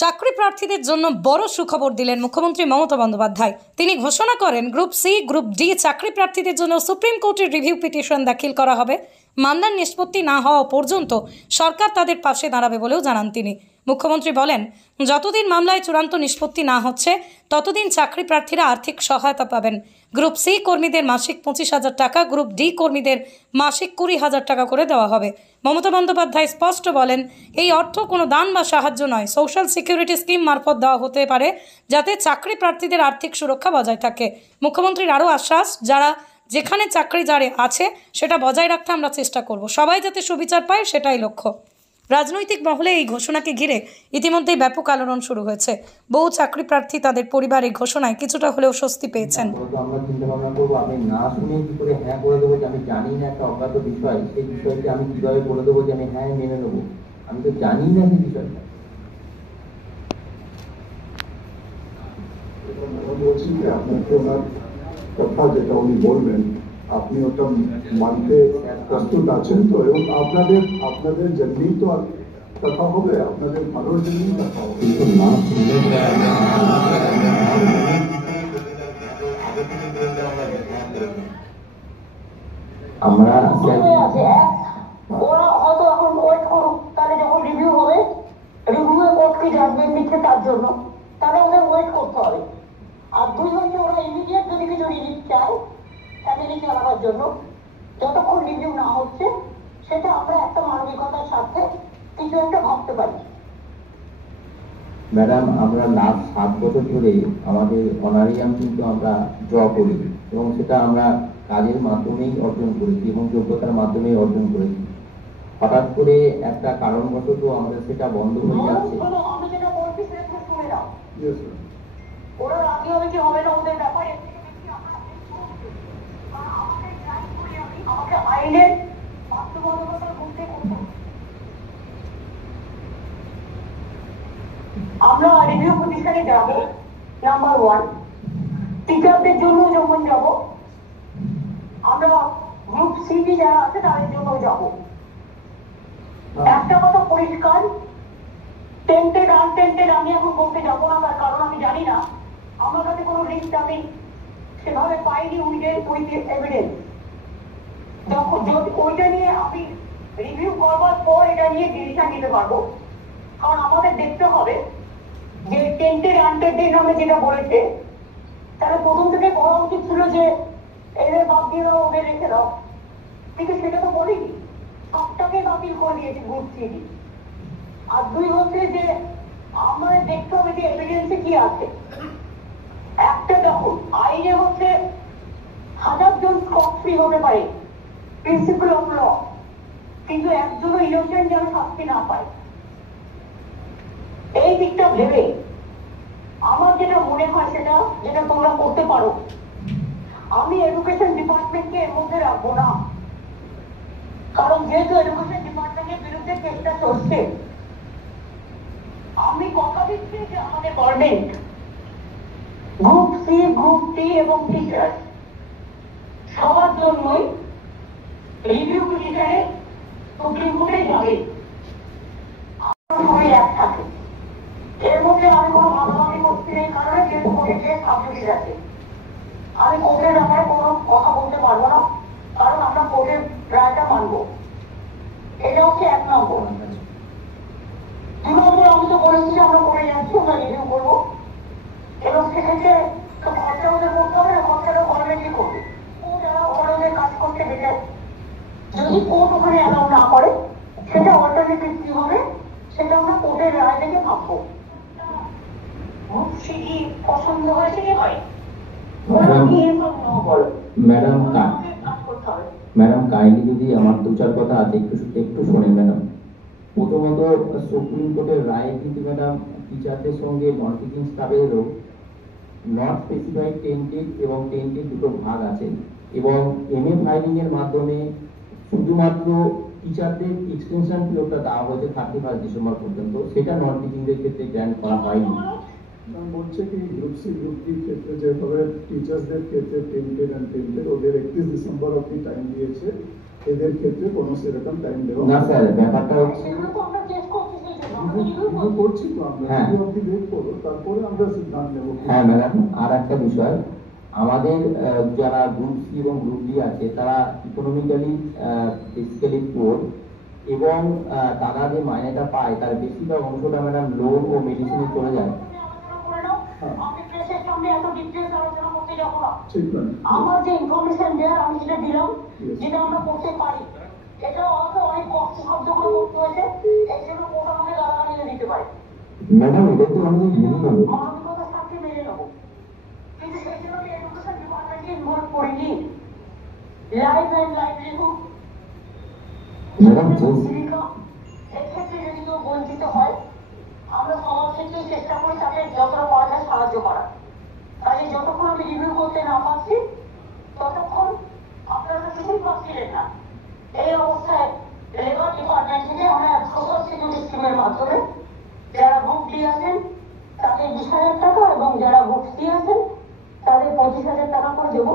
চাকরি প্রার্থীদের জন্য বড় সুখবর দিলেন মুখ্যমন্ত্রী মমতা বন্দ্যোপাধ্যায়। তিনি ঘোষণা করেন গ্রুপ সি, গ্রুপ ডি চাকরি প্রার্থীদের জন্য সুপ্রিম কোর্টের রিভিউ পিটিশন দাখিল করা হবে। মামলার নিষ্পত্তি না হওয়া পর্যন্ত সরকার তাদের পাশে দাঁড়াবে বলেও জানান তিনি। মুখ্যমন্ত্রী বলেন, যতদিন মামলায় চূড়ান্ত নিষ্পত্তি না হচ্ছে ততদিন চাকরি প্রার্থীরা আর্থিক সহায়তা পাবেন। গ্রুপ সি কর্মীদের মাসিক 25,000 টাকা, গ্রুপ ডি কর্মীদের মাসিক 20,000 টাকা করে দেওয়া হবে। মমতা বন্দ্যোপাধ্যায় স্পষ্ট বলেন, এই অর্থ কোনো দান বা সাহায্য নয়, সোশ্যাল সিকিউরিটি স্কিম মারফত দেওয়া হতে পারে যাতে চাকরি প্রার্থীদের আর্থিক সুরক্ষা বজায় থাকে। মুখ্যমন্ত্রীর আরও আশ্বাস, যারা যেখানে চাকরি যারে আছে সেটা বজায় রাখতে আমরা চেষ্টা করব, সবাই যাতে সুবিচার পায় সেটাই লক্ষ্য। রাজনৈতিক মহলে এই ঘোষণাকে ঘিরে ইতিমধ্যেই ব্যাপক আলোড়ন শুরু হয়েছে। বহু চাকরি প্রার্থী তাদের পরিবার এই ঘোষণায় কিছুটা হলেও স্বস্তি পেয়েছেন। আমরা চিন্তা ভাবনা করবো, আমি না শুনে কি করে হ্যাঁ করে দেবো যে আমি জানি না একটা অজ্ঞাত বিষয়, সেই বিষয়টি আমি কিভাবে বলে দেবো যে আমি হ্যাঁ মেনে নেবো? আমি তো জানি না সেই বিষয়টা। বলছি যে আপনাকে ওনার কথা যেটা উনি বলবেন আপনি ওটা মানতে প্রস্তুত আছেন তো? এবং আপনাদের জন্যই তো কথা হবে, আপনাদের ভালোর জন্যই কথা হবে, কিন্তু না আমরা ওরা হয়তো এখন ওয়েট করুক, তাহলে যখন রিভিউ হবে, রিভিউ কোর্ট কি জাজমেন্ট দিচ্ছে তার জন্য, তাহলে ওদের ওয়েট করতে হবে। আর দুই হচ্ছে ওরা ইমিডিয়েট যদি কিছু রিলিফ চায় ফ্যামিলি চালাবার জন্য, যতক্ষণ রিভিউ না হচ্ছে সেটা আমরা একটা মানবিকতার সাথে কিছু একটা ভাবতে পারি। ম্যাডাম, আমরা লাস্ট 7 বছর ধরে আমাদের অনারিয়াম কিন্তু আমরা ড্র করি এবং সেটা আমরা কাজের মাধ্যমেই অর্জন করেছি এবং যোগ্যতার মাধ্যমেই অর্জন করেছি। হঠাৎ করে একটা কারণবশত আমাদের সেটা বন্ধ হয়ে যাচ্ছে। আমি যেটা বলছি সেটা শুনে নাও। ওরা রাজি হবে কি হবে না ওদের ব্যাপারে, আমাকে আইনের বাধ্যবাধকতার মধ্যে করতে হবে। আমরা রিভিউ পিটিশনে যাব, নাম্বার 1। টিচারদের জন্য যখন যাব, আমরা গ্রুপ সি যারা আছে তাদের জন্য যাব। একটা কথা পরিষ্কার, টেন্টেড আনটেন্টেড আমি এখন বলতে যাবো না, তার কারণ আমি জানি না, আমার কাছে কোনো লিস্ট আমি সেভাবে পাইনি উইথ এভিডেন্স। যখন ওইটা নিয়ে আমি রিভিউ করবার পর এটা নিয়ে ডিসিশন নিতে পারবো। কারণ আমাদের দেখতে হবে যে টেন্টেড আনটেন্টেড নামে যেটা বলেছে, তাহলে প্রথম থেকে বলা উচিত ছিল যে এদের বাদ দিয়ে দাও, ওদের রেখে দাও, কিন্তু সেটা তো বলিনি, সবটাকে বাতিল করে দিয়েছে গ্রুপ সি। আর দুই হচ্ছে যে আমাদের দেখতে হবে যে এভিডেন্সে কি আছে। একটা দেখুন, আইনে হচ্ছে 1000 জন স্কট ফ্রি হতে পারে, প্রিন্সিপাল অফ ল, কিন্তু একজনও ইনোসেন্ট যেন শাস্তি না পায়। এই দিকটা ভেবে আমার যেটা মনে হয় সেটা যেটা তোমরা করতে পারো, আমি এডুকেশন ডিপার্টমেন্টকে এর মধ্যে রাখবো না, কারণ যেহেতু এডুকেশন ডিপার্টমেন্টের বিরুদ্ধে চেষ্টা চলছে, আমি কথা দিচ্ছি যে আমাদের government group C, group D এবং টিচার সবার জন্যই রিভিউ পিটিশনে সুপ্রিম কোর্টে যাবে, সবাই একসাথে। এর মধ্যে আমি কোনো ভাগাভাগি করছি এই কারণে যেহেতু কোর্টে সাবজেক্ট আছে, আমি কোর্টের ব্যাপারে কোনো কথা বলতে পারবো না, কারণ আমরা কোর্টের রায়টা মানবো। এটা হচ্ছে 1 নম্বর। 2 নম্বর, আমি তো বলেছি যে আমরা করে যাচ্ছি, আমরা রিভিউ করবো এবং সেক্ষেত্রে তো খরচা ওদের করতে হবে না, খরচাটা গভর্নমেন্টই করবে। যারা ওখানে কাজ করতে বেটার, যদি কোর্ট ওখানে অ্যালাউ না করে সেটা অল্টারনেটিভ কি হবে সেটা আমরা কোর্টের রায় দেখে ভাববো। পছন্দ হয়েছে কি হয় ম্যাডাম, কাইন্ডলি যদি আমার 2-4 কথা আছে একটু শোনেন ম্যাডাম। প্রথমত, সুপ্রিম কোর্টের রায় কিন্তু ম্যাডাম টিচারদের সঙ্গে নন টিচিং স্টাফেরও নট স্পেসিফাইড টেন্টেড এবং টেন্টেড দুটো ভাগ আছে এবং MA ফাইলিং এর মাধ্যমে শুধুমাত্র টিচারদের এক্সটেনশন পিরিয়ডটা দেওয়া হয়েছে 31 ডিসেম্বর পর্যন্ত, সেটা নন টিচিংদের ক্ষেত্রে গ্র্যান্ট করা হয়নি। বলছে কি গ্রুপ সি, গ্রুপ ডির ক্ষেত্রে যেভাবে টিচার্সদের ক্ষেত্রে টেন্টেড আনটেন্টেড ওদের 31 ডিসেম্বর অবধি টাইম দিয়েছে, এদের ক্ষেত্রে কোনো সেরকম টাইম দেওয়া না স্যার, ব্যাপারটা হচ্ছে রিভিউ করছি তো আমরা, হ্যাঁ। রিভিউ অবধি ওয়েট করো, তারপরে আমরা সিদ্ধান্ত নেব। হ্যাঁ ম্যাডাম, আর একটা বিষয়, আমাদের যারা গ্রুপ সি এবং গ্রুপ ডি আছে তারা ইকোনমিক্যালি বেসিক্যালি পুয়ার, এবং তারা যে মাইনেটা পায় তার বেশিরভাগ অংশটা ম্যাডাম লোন ও মেডিসিনে চলে যায়। আমি প্রেসের সামনে এত ডিটেইলস আলোচনা করতে যাব না। ঠিক না? আমার যে ইনফরমেশন দেওয়ার আমি যেটা দিলাম, Yes. যেটা আমরা করতে পারি, এটা আমাকে অনেক কষ্ট শব্দগুলো করতে হয়েছে, এই জন্য কোর্ট আমাকে গালাগালি দিতে পারে। ম্যাডাম এটা তো আমাদের মিনিমাম। মানবিকতার সাথে মেনে নেবো, কিন্তু সেই জন্য আমি এডুকেশন ডিপার্টমেন্টকে ইনভলভ করিনি। লাইফ অ্যান্ড লাইভলিহুড ম্যাডাম জীবিকা, এক্ষেত্রে যদি কেউ বঞ্চিত হয়, আমরা সবার ক্ষেত্রেই চেষ্টা করি তাকে যতটা পারা যায় সাহায্য করার। কাজে যতক্ষণ আমি রিভিউ করতে না পারছি ততক্ষণ আপনারা কিছুই পাচ্ছিলেন না। এই অবস্থায় লেবার ডিপার্টমেন্ট থেকে আমরা সোশ্যাল সিকিউরিটি স্কিমের মাধ্যমে যারা গ্রুপ ডি আছেন তাদের 20,000 টাকা এবং যারা গ্রুপ সি আছেন তাদের 25,000 টাকা করে দেবো।